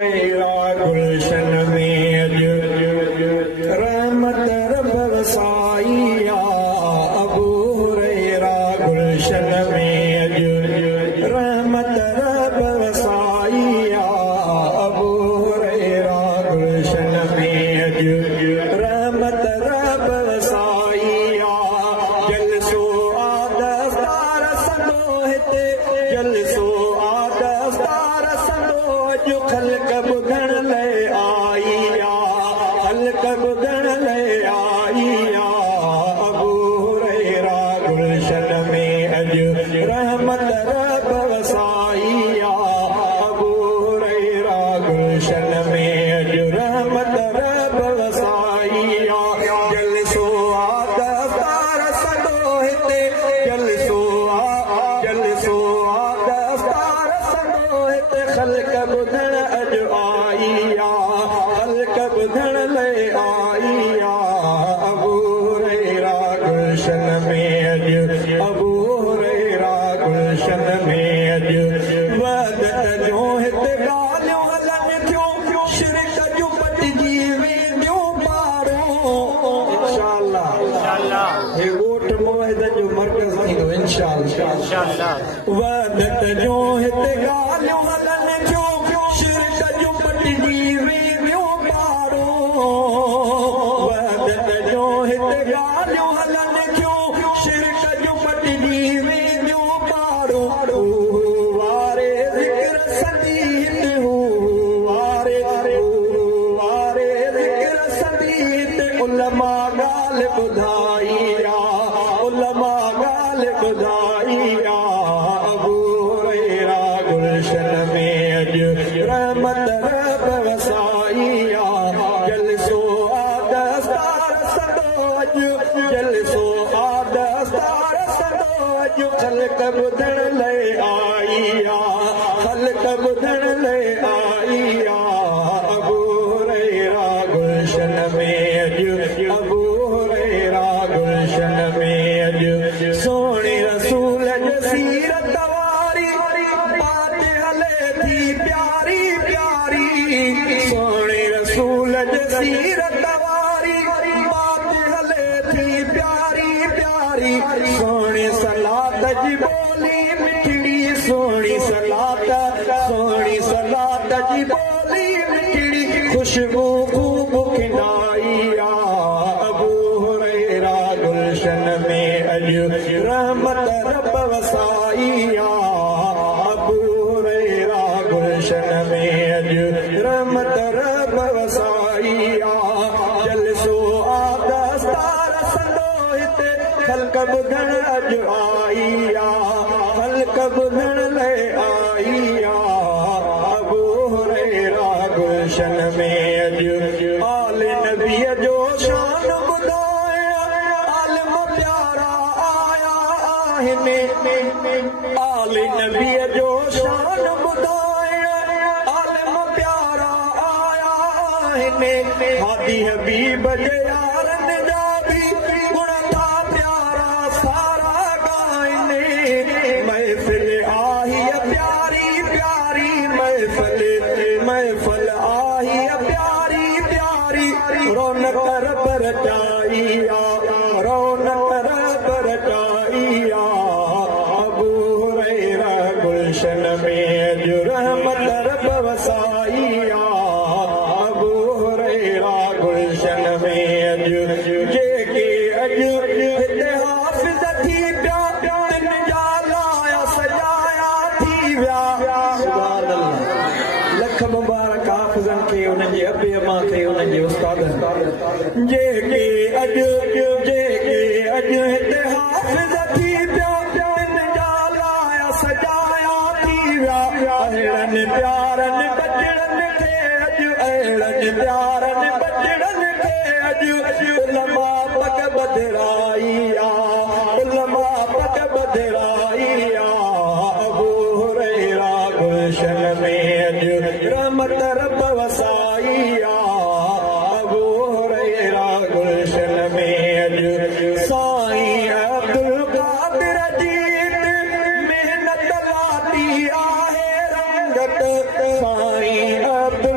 गुलशन में रहमत रब वसाइया अबू हुरैरा गुलशन में रहमत रब वसाइया अबू हुरैरा गुलशन में रहमत रब वसाइया जलसो आदस्तार संदो हिते जलसो आदस्तार संदो जो खल्क बुधण ले आईया खल्क बुधण ले आईया अबू हुरैरा गुलशन में अॼु रहमत रब वसाइया अबू हुरैरा गुलशन में अॼु रहमत रब वसाइया जलसो आदस्तार संदो हिते जलसो आदस्तार संदो हिते खल्क बुधण अॼु आईया खल्क बुधण ले आईया अबू हुरैरा गुलशन में अॼु अबू हुरैरा गुलशन में अॼु वदत जो हिते ॻाल्हियूं हलनि थियूं शिरक जूं पटिजी वेंदियूं पारूं इंशाअल्लाह हे ॻोठ मुवहिद जो मर्कज़ थींदो इंशाअल्लाह वदत जो हिते ॻाल्हियूं हलनि थियूं शिरक जूं पटिजी वेंदियूं पारूं वदत जो हिते ॻाल्हियूं हलनि थियूं शिरक जूं पटिजी वेंदियूं पारूं वारे ज़िक्र संदीत वारे ज़िक्र संदीत उलमा ॻाल्हि ॿुधाईया उलमा ॻाल्हि ॿुधाईया अबू हुरैरा गुलशन में अॼु रहमत रब वसाइया जलसो आदस्तार संदो अॼु जलसो आदस्तार संदो अॼु खल्क बुधण ले आईया खल्क बुधण ले आईया अबू हुरैरा गुलशन में अॼु अबू हुरैरा गुलशन में अॼु सोणे रसूल जी सीरत वारी बात हले थी प्यारी प्यारी सोणे रसूल जी सीरत वारी बात हले थी प्यारी प्यारी सोणे सलात जी बोली मिठड़ी सोणी सलात जी बोली मिठड़ी खुशबू खूब खिलाइया अबू हुरैरा गुलशन में अॼु रहमत रब वसाइया अबू हुरैरा गुलशन में अॼु रहमत रब वसाइया जलसो आदस्तार संदो हिते खल्क बुधण अॼु आईया खल्क बुधण ले आईया अबू हुरैरा गुलशन में अॼु आल नबीअ जो शान ॿुधाए आलिम प्यारा आया आहिनि आल नबीअ जो शान ॿुधाए आलिम प्यारा आया आहिनि हादी हबीब जे यारनि जा बि गुण था प्यारा सारा ॻाइनि महफ़िल आई प्यारी प्यारी महफ़िल आई प्यारी प्यारी रौनक रब रचाइया रौनक रब रचाइया अबू हुरैरा गुलशन में अॼु रहमत रब वसाइया अबू हुरैरा गुलशन में अॼु जेके अॼु हिते हाफ़िज़ थी पिया तिन जा लाया सजाया थी विया लख मुबारक हाफ़िज़नि खे उन्हनि जे अबे अमा खे उन्हनि जे उस्तादनि जेके अॼु हिते हाफ़िज़ थी पिया तिन जा लाया सजाया थी विया अहिड़नि प्यारनि बचड़नि खे अॼु अहिड़नि प्यारनि बचड़नि खे अॼु उलमा पग बदिराइया उलमा पग बदिराइया अबू हुरैरा गुलशन में अॼु रहमत रब वसाइया अबू हुरैरा गुलशन में अॼु साईं अब्दुल कादिर जीत मेहनत लाती आहे रंगत साईं अब्दुल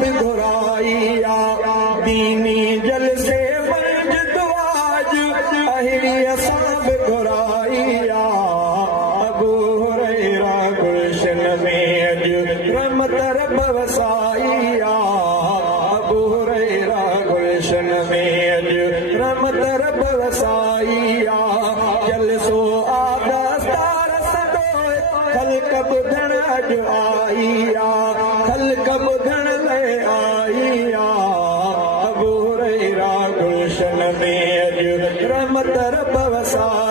बि घुराई आ दीनी जलसे मंझ दुआज अहिड़ी असां बि घुराई आ अबू हुरैरा गुलशन में अॼु रहमत रब वसाई आ अबू हुरैरा गुलशन में अॼु रहमत रब वसाई आ जलसो आगस्तार सॾोए ख़ल्क़ ॿुधण अॼु आई आ ख़ल्क़ ॿुधण लाइ आई आ अबू हुरैरा गुलशन में अॼु रहमत रब वसाई